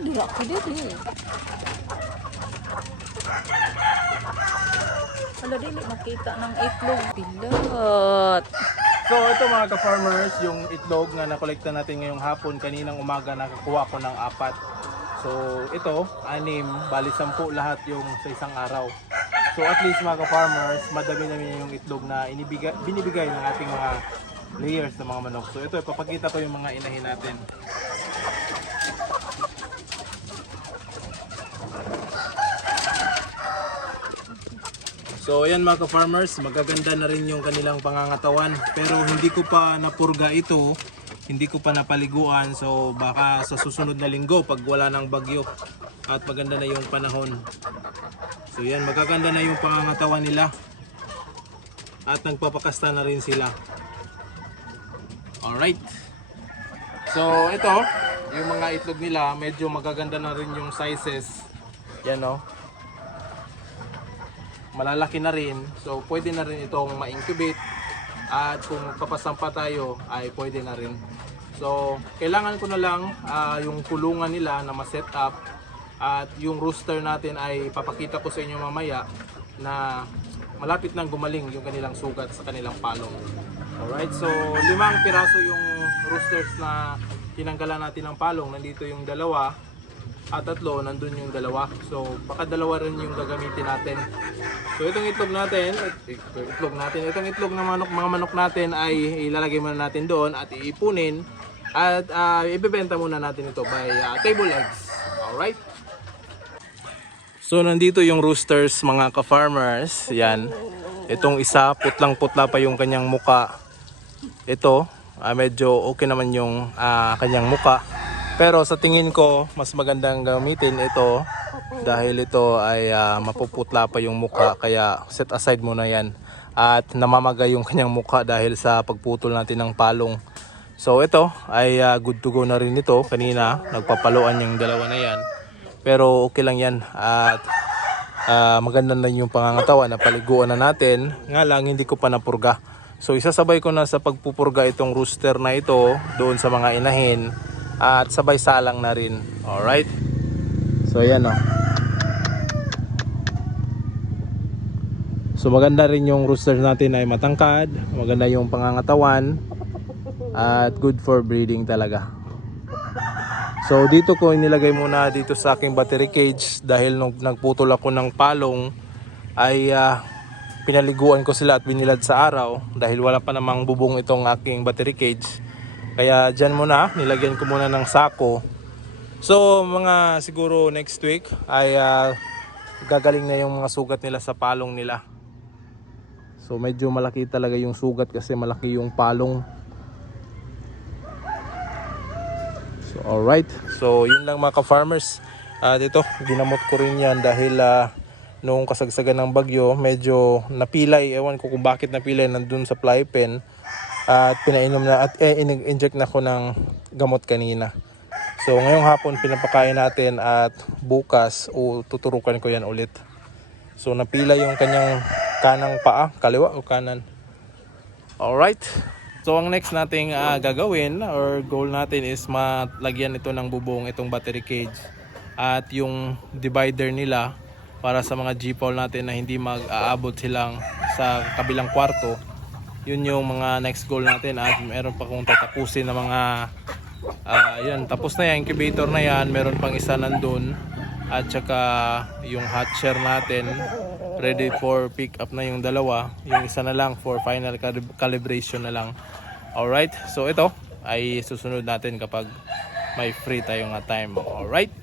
di ako dili. Wala dili makita ng itlog pilot. So ito mga ka-farmers, yung itlog na nakolekta natin ngayong hapon, kaninang umaga nakakuha ko ng apat. So ito, anim, bali sampu lahat yung sa isang araw. So at least mga ka-farmers, madami na yung itlog na inibigay, binibigay ng ating mga layers ng mga manok. So ito, ipapakita ko yung mga inahin natin. So ayan mga ka-farmers, magaganda na rin yung kanilang pangangatawan. Pero hindi ko pa napurga ito, hindi ko pa napaliguan. So baka sa susunod na linggo pag wala ng bagyo at maganda na yung panahon. So yan, magaganda na yung pangangatawan nila. At nagpapakasta na rin sila. Alright. So ito, yung mga itlog nila, medyo magaganda na rin yung sizes. Yan o malalaki na rin. So, pwede na rin itong ma-incubate. At kung papasampa tayo, ay pwede na rin. So, kailangan ko na lang ah, yung kulungan nila na ma-set up. At yung rooster natin ay papakita ko sa inyo mamaya na malapit nang gumaling yung kanilang sugat sa kanilang palong. Alright, so limang piraso yung roosters na tinanggalan natin ng palong. Nandito yung dalawa at tatlo, nandun yung dalawa. So, baka dalawa rin yung gagamitin natin. So, itong itlog natin, it- itlog natin, itong itlog ng manok, mga manok natin ay ilalagay muna natin doon at iipunin at ah, ibebenta muna natin ito by ah, table eggs. Alright? So, nandito yung roosters mga ka-farmers. Yan. Itong isa, putlang-putla pa yung kanyang muka. Ito, ah, medyo okay naman yung ah, kanyang muka. Pero sa tingin ko, mas magandang gamitin ito dahil ito ay ah, mapuputla pa yung muka kaya set aside muna yan. At namamagay yung kanyang muka dahil sa pagputol natin ng palong. So ito ay ah, good to go na rin ito. Kanina nagpapaluan yung dalawa na yan. Pero okay lang yan at ah, maganda na yung pangangatawan na paliguan na natin. Nga lang hindi ko pa napurga. So isasabay ko na sa pagpupurga itong rooster na ito doon sa mga inahin at sabay salang na rin. Alright? So ayan o. So maganda rin yung rooster natin ay matangkad, maganda yung pangangatawan at good for breeding talaga. So dito ko inilagay muna dito sa aking battery cage dahil nung nagputol ako ng palong ay ah, pinaliguan ko sila at binilad sa araw dahil wala pa namang bubong itong aking battery cage. Kaya dyan muna, nilagyan ko muna ng sako. So mga siguro next week ay ah, gagaling na yung mga sugat nila sa palong nila. So medyo malaki talaga yung sugat kasi malaki yung palong. So alright. So yun lang mga ka-farmers. At ito, ginamot ko rin yan dahil ah, nung kasagsagan ng bagyo, medyo napilay. Ewan ko kung bakit napilay nandun sa fly pen. At pinainom na at eh, in-inject na ko ng gamot kanina. So ngayong hapon pinapakain natin at bukas o tuturukan ko yan ulit. So napila yung kanyang kanang paa, kaliwa o kanan. Alright. So ang next nating ah, gagawin or goal natin is malagyan ito ng bubong itong battery cage at yung divider nila para sa mga G-pole natin na hindi mag-aabot silang sa kabilang kwarto. Yun yung mga next goal natin at meron pa kong tatapusin na mga ah yan, tapos na yan, incubator na yan, meron pang isa nandun. At saka yung hatcher natin ready for pick up na yung dalawa. Yung isa na lang for final calib- calibration na lang. Alright so ito ay susunod natin kapag may free tayong time. Alright